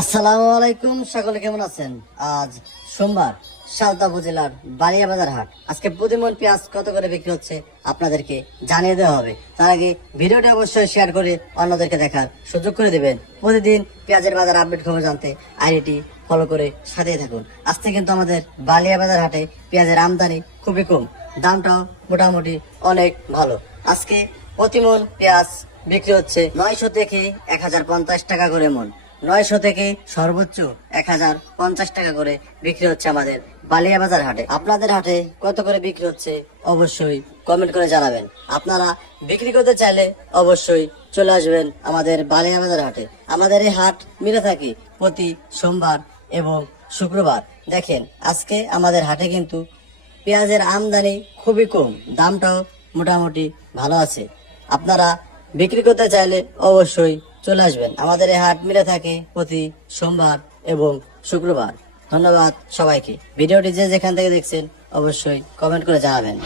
আসসালামু আলাইকুম, সকলে কেমন আছেন? আজ সোমবার, সালতা উপজেলার বালিয়াবাজার হাট। আজকে প্রতিমন পেঁয়াজ কত করে বিক্রি হচ্ছে আপনাদেরকে জানিয়ে দেওয়া হবে। তার আগে ভিডিওটি অবশ্যই শেয়ার করে অন্যদেরকে দেখার সুযোগ করে দিবেন। প্রতিদিন পেঁয়াজের বাজার আপডেট খবর জানতে আইডিটি ফলো করে সাথেই থাকুন। আজকে কিন্তু আমাদের বালিয়াবাজার হাটে পেঁয়াজের আমদানি খুবই কম, দামটাও মোটামুটি অনেক ভালো। আজকে প্রতিমন পেঁয়াজ বিক্রি হচ্ছে 900 থেকে 1050 টাকা করে মন। 900 থেকে সর্বোচ্চ 1050 টাকা করে বিক্রি হচ্ছে আমাদের বালিয়াবাজার হাটে। আপনাদের হাটে কত করে বিক্রি হচ্ছে অবশ্যই কমেন্ট করে জানাবেন। আপনারা বিক্রি করতে চাইলে অবশ্যই চলে আসবেন আমাদের বালিয়াবাজার হাটে। আমাদের এই হাট মিলে থাকি প্রতি সোমবার এবং শুক্রবার। দেখেন, আজকে আমাদের হাটে কিন্তু পেঁয়াজের আমদানি খুবই কম, দামটাও মোটামুটি ভালো আছে। আপনারা বিক্রি করতে চাইলে অবশ্যই চলে আসবেন। আমাদের এই হাট মিলে থাকে প্রতি সোমবার এবং শুক্রবার। ধন্যবাদ সবাইকে। ভিডিওটি যে যেখান থেকে দেখছেন অবশ্যই কমেন্ট করে জানাবেন।